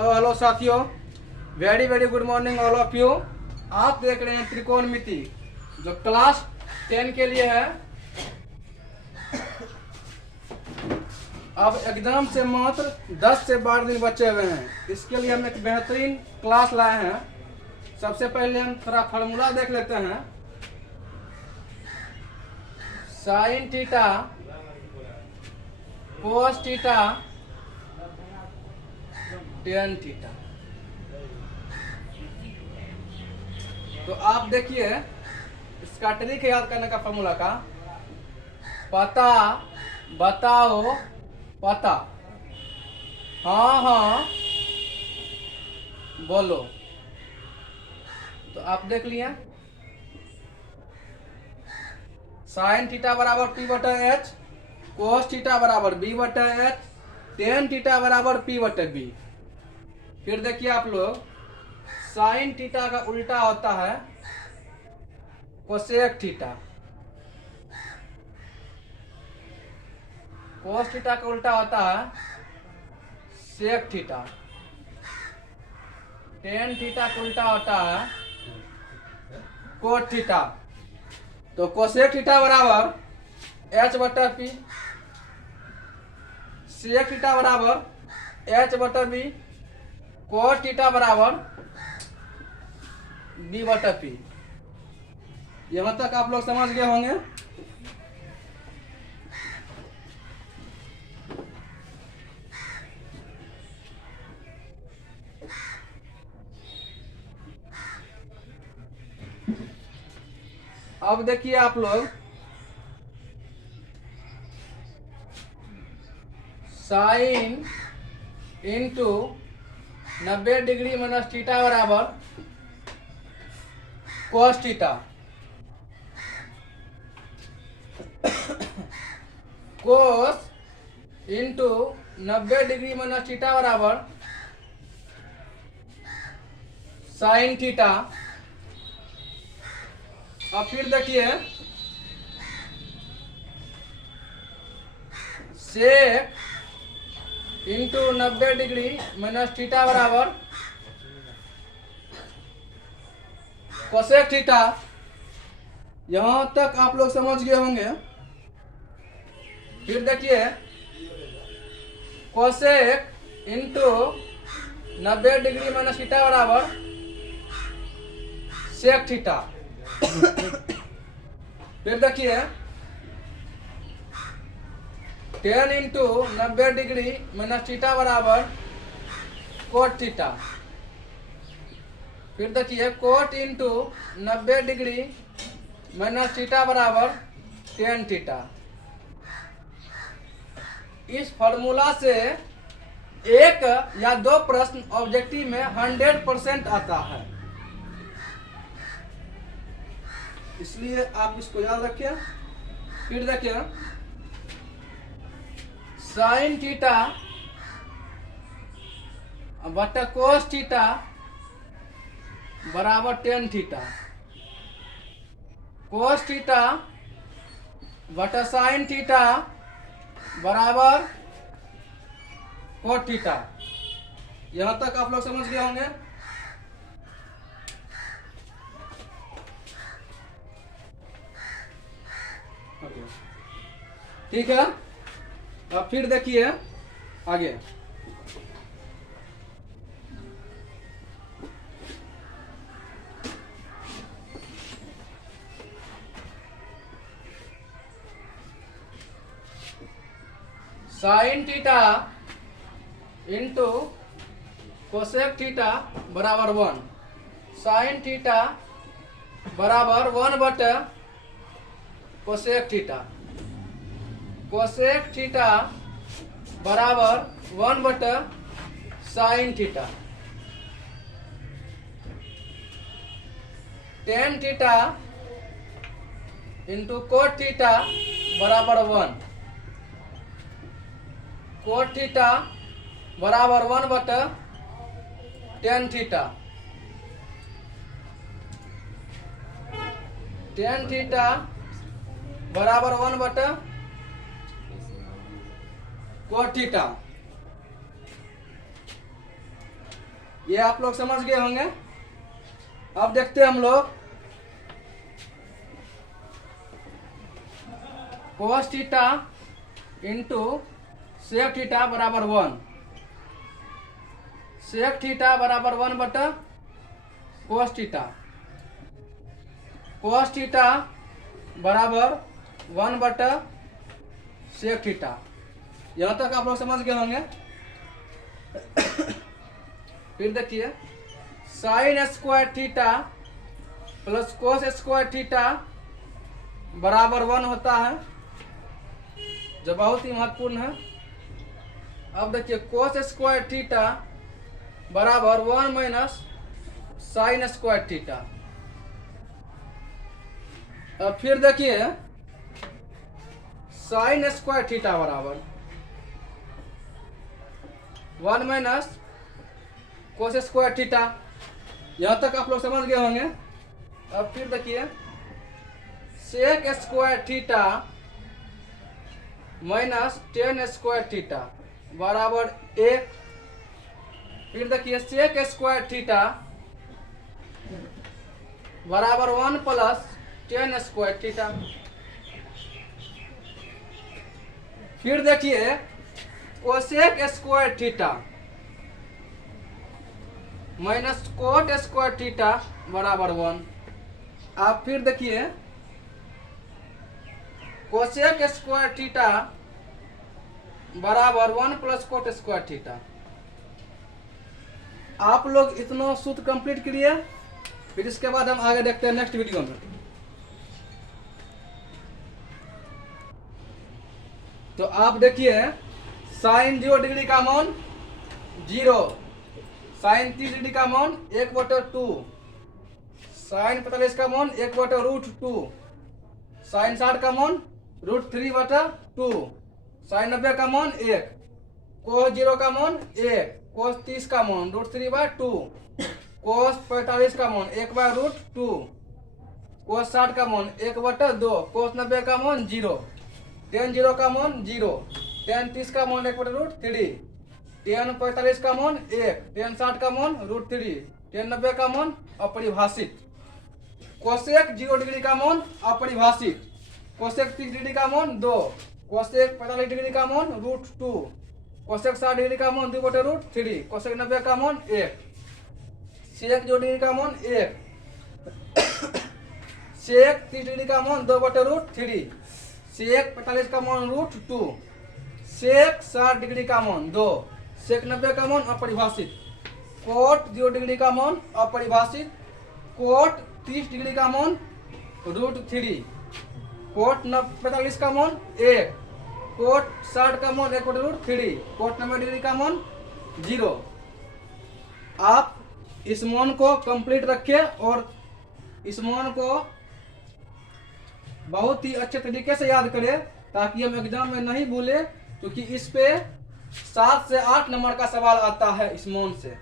Hello hello साथियों, very very good morning all of you. आप देख रहे हैं त्रिकोणमिति जो क्लास 10 के लिए है। अब एग्जाम से मात्र 10 से 12 दिन बचे हुए हैं। इसके लिए हम एक बेहतरीन क्लास लाए हैं। सबसे पहले हम थोड़ा फार्मूला देख लेते हैं। Sine theta cos theta tan theta. तो आप देखिए, इसका ट्रिक याद करने का फॉर्मूला का, पता बताओ पता, हाँ हाँ बोलो। तो आप देख लिए, साइन थीटा बराबर पी बटा एच, कोस थीटा बराबर बी बटा एच, टेन थीटा बराबर पी बटे बी। फिर देखिए आप लोग, साइन थीटा का उल्टा होता है कोसेक थीटा, कोस थीटा का उल्टा होता है सेक थीटा, टेन थीटा का उल्टा होता है कोट थीटा। तो कोसेक थीटा बराबर एच बटा पी, सेक थीटा बराबर एच बटा बी, कोट थीटा बराबर बी बटा पी। यहाँ तक आप लोग समझ गए होंगे। अब देखिए आप लोग, sine into 90 degree minus theta बराबर कोस थीटा, कोस इंटू 90 डिग्री माइनस थीटा बराबर साइन थीटा। अब फिर देखिए, सेक इंटू 90 डिग्री माइनस थीटा बराबर कोसेक थीटा। यहां तक आप लोग समझ गए होंगे। फिर देखिए, cosec into 90 degree minus theta बराबर सेक थीटा। फिर देखिए, 10 इंटू 90 डिग्री माइनस थीटा बराबर कोट थीटा। फिर देखिए, coat into 90 degree minus theta बराबर टेन थीटा। इस फॉर्मूला से एक या दो प्रश्न ऑब्जेक्टिव में 100% आता है, इसलिए आप इसको याद रखिए। फिर देखिए, साइन थीटा बटा कोस थीटा बराबर टेन थीटा, कोस थीटा बटा साइन थीटा बराबर कोट थीटा। यहां तक आप लोग समझ गए होंगे। ठीक है। अब फिर देखिए आगे, sine theta into cosec theta बराबर 1, साइन थीटा बराबर 1 बटे कोसेक थीटा, कोसेक थीटा बराबर 1 बटे sine theta, tan theta into cot theta बराबर 1, कोट थीटा बराबर 1 बटे टेन थीटा, टेन थीटा बराबर 1 बटे कोट थीटा। ये आप लोग समझ गए होंगे। अब देखते हैं हम लोग cos theta into sec theta बराबर 1। sec थीटा बराबर 1 बटा cos थीटा। cos थीटा बराबर 1 बटा sec थीटा। यहाँ तक आप लोग समझ गए होंगे। फिर देखिए sine square theta plus cos square theta बराबर 1 होता है, जो बहुत ही महत्वपूर्ण है। अब देखिए कोस स्क्वायर थीटा बराबर 1 माइनस साइन स्क्वायर थीटा। अब फिर देखिए साइन स्क्वायर थीटा बराबर 1 माइनस कोस स्क्वायर थीटा। यहां तक आप लोग समझ गए होंगे। अब फिर देखिए sec square theta minus tan square theta बराबर 1। फिर देखिए सेक स्क्वायर थीटा बराबर 1 प्लस टेन स्क्वायर थीटा। फिर देखिए cosec square theta minus cot square theta बराबर 1। आप फिर देखिए कोसेक स्क्वायर थीटा बराबर 1 प्लस कोट स्क्वायर थीटा। आप लोग इतना सूत्र कंप्लीट करिए, फिर इसके बाद हम आगे देखते हैं नेक्स्ट वीडियो में। तो आप देखिए साइन 0 डिग्री का मान 0, साइन 30 डिग्री का मान 1/2, साइन 45 का मान 1/√2, साइन 60 का मान √3/2, साइन 90 का मान 1, कोस 0 का मान 1, कोस 30 का मान √3/2, कोस 45 का मान 1/√2, कोस 60 का मान 1/2, कोस 90 का मान 0, टेन 0 का मान 0, टेन 30 का मान 1/√3, टेन 45 का मान 1, टेन 60 का मान √3, टेन 90 का मान अपरिभाषित, कोसेक 0 डिग्री का मान अपरिभाषित, कोसेक 30 डिग्री का मान 2, कोसेक 45 डिग्री का मान √2, कोसेक 60 डिग्री का मान 2/√3, कोसेक 90 का मान 1, सेक 0 डिग्री का मान 1, सेक 30 डिग्री का मान 2/√3, सेक 45 का मान √2, सेक 60 डिग्री का मान 2, सेक 90 का मान अपरिभाषित, कोट 0 डिग्री का मान अपरिभाषित, कोट 30 डिग्री का मान √3, कोट 45 का मान 1, कोट 60 का मान 1/√3, कोट 90 डिग्री का मान 0। आप इस मान को कंप्लीट रखें और इस मान को बहुत ही अच्छे तरीके से याद करें, ताकि हम एग्जाम में नहीं भूले, क्योंकि इस पे 7 से 8 नंबर का सवाल आता है इस मान से।